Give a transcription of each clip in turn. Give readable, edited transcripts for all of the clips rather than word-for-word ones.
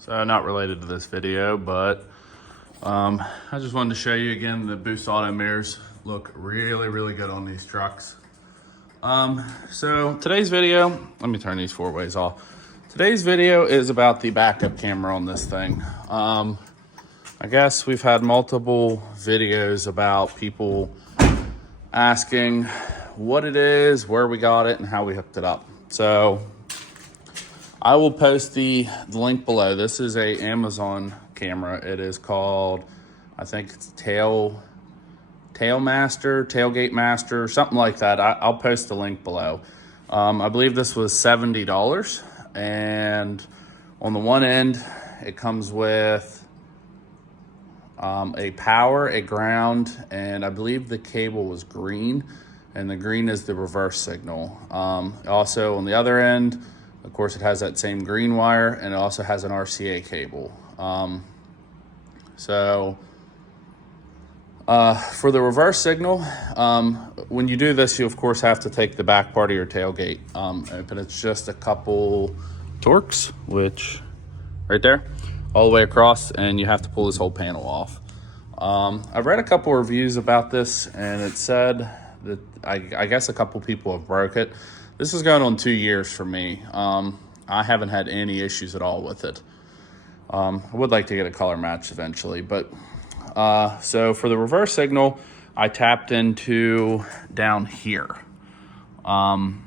So not related to this video, but I just wanted to show you again, the Boost Auto mirrors look really good on these trucks. So today's video, let me turn these 4-ways off. Today's video is about the backup camera on this thing. I guess we've had multiple videos about people asking what it is, where we got it, and how we hooked it up. So I will post the link below. This is a Amazon camera. It is called, I think it's Tailgate Master, something like that. I'll post the link below. I believe this was $70, and on the one end, it comes with a power, a ground, and I believe the cable was green, and the green is the reverse signal. Also on the other end, of course, it has that same green wire, and it also has an RCA cable. For the reverse signal, when you do this, you of course have to take the back part of your tailgate open. It's just a couple Torx, which right there, all the way across, and you have to pull this whole panel off. I've read a couple reviews about this, and it said that I guess a couple people have broke it. This is going on 2 years for me. I haven't had any issues at all with it. I would like to get a color match eventually, but so for the reverse signal, I tapped into down here in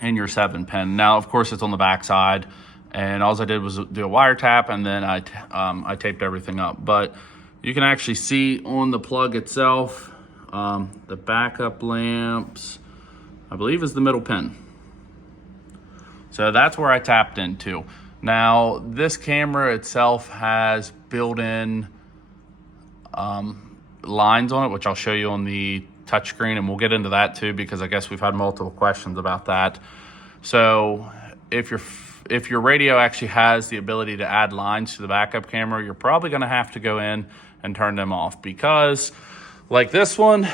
your 7-pin. Now, of course, it's on the back side, and all I did was do a wire tap, and then I taped everything up. But you can actually see on the plug itself, the backup lamps, I believe, is the middle pin. So that's where I tapped into. Now, this camera itself has built-in lines on it, which I'll show you on the touchscreen, and we'll get into that too, because I guess we've had multiple questions about that. So if your radio actually has the ability to add lines to the backup camera, you're probably going to have to go in and turn them off, because like this one,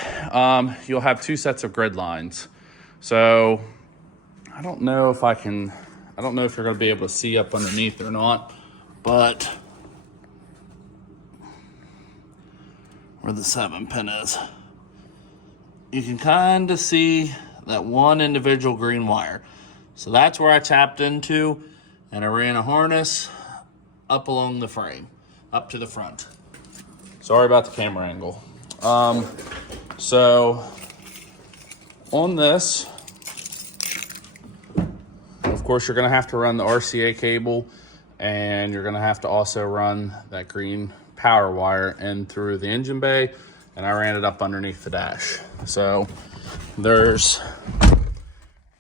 you'll have 2 sets of grid lines. So I don't know if you're going to be able to see up underneath or not, but where the 7-pin is, you can kind of see that one individual green wire. So that's where I tapped into, and I ran a harness up along the frame, up to the front. Sorry about the camera angle. So on this, of course, you're going to have to run the RCA cable, and you're going to have to also run that green power wire in through the engine bay, and I ran it up underneath the dash. So there's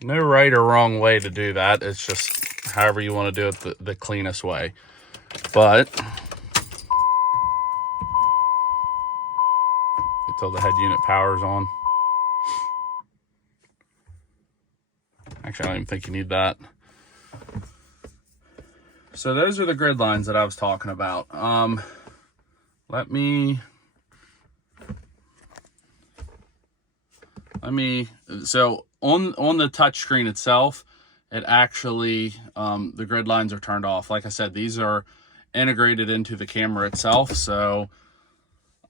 no right or wrong way to do that. It's just however you want to do it the cleanest way. But until the head unit power's on. Actually, I don't even think you need that. So those are the grid lines that I was talking about. So on the touch screen itself, it actually, the grid lines are turned off. Like I said, these are integrated into the camera itself. So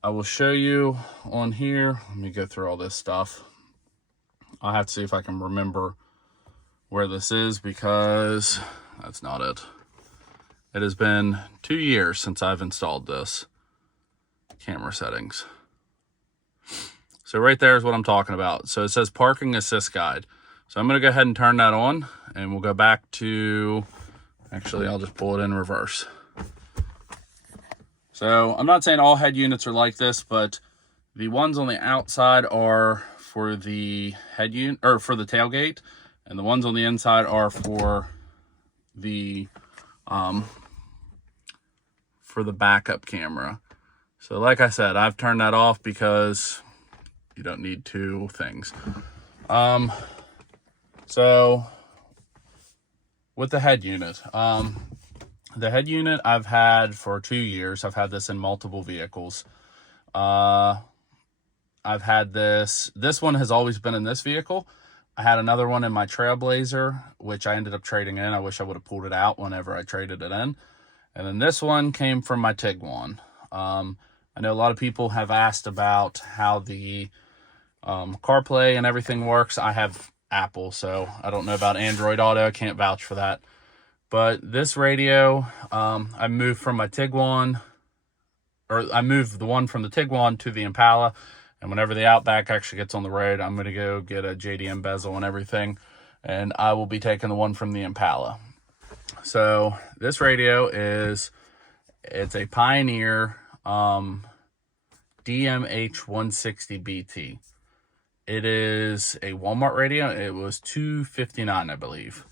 I will show you on here. Let me go through all this stuff. I'll have to see if I can remember where this is, because that's not it. It has been 2 years since I've installed this. Camera settings. So right there is what I'm talking about. So it says parking assist guide. So I'm going to go ahead and turn that on, and we'll go back to, actually, I'll just pull it in reverse. So I'm not saying all head units are like this, but the ones on the outside are for the head unit, or for the tailgate, and the ones on the inside are for the backup camera. So like I said, I've turned that off because you don't need 2 things. So with the head unit, the head unit I've had for 2 years. I've had this in multiple vehicles. I've had this one has always been in this vehicle. I had another one in my Trailblazer, which I ended up trading in. I wish I would have pulled it out whenever I traded it in. And then this one came from my Tiguan. I know a lot of people have asked about how the CarPlay and everything works. I have Apple, so I don't know about Android Auto. I can't vouch for that. But this radio, I moved from my Tiguan, or I moved the one from the Tiguan to the Impala. And whenever the Outback actually gets on the road, I'm going to go get a JDM bezel and everything. And I will be taking the one from the Impala. So this radio it's a Pioneer DMH160BT. It is a Walmart radio. It was $259, I believe.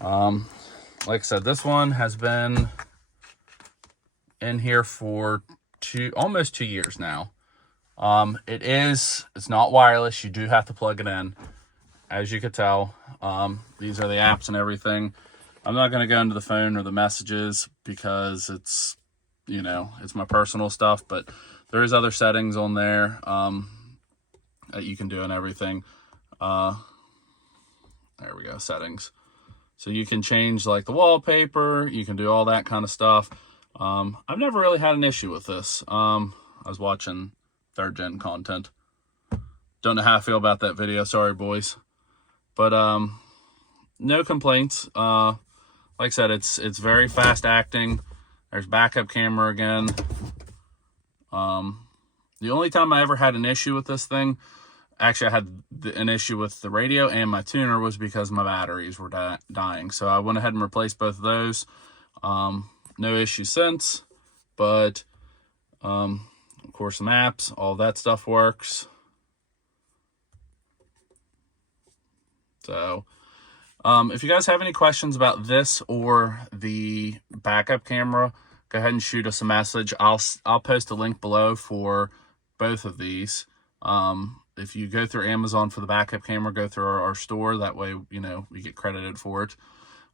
Like I said, this one has been in here for almost 2 years now. It's not wireless. You do have to plug it in, as you could tell. These are the apps and everything. I'm not going to go into the phone or the messages because it's my personal stuff, but there is other settings on there that you can do and everything. There we go, settings. So you can change like the wallpaper, you can do all that kind of stuff. I've never really had an issue with this. I was watching 3rd gen content. Don't know how I feel about that video, sorry boys. But no complaints. Like I said, it's very fast acting. There's backup camera again. The only time I ever had an issue with this thing, actually I had an issue with the radio and my tuner, was because my batteries were dying. So I went ahead and replaced both of those. No issue since, but of course the maps, all that stuff works. So if you guys have any questions about this or the backup camera, go ahead and shoot us a message. I'll post a link below for both of these. If you go through Amazon for the backup camera, go through our store. That way, we get credited for it.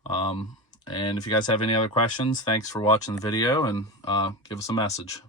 And if you guys have any other questions, thanks for watching the video, and give us a message.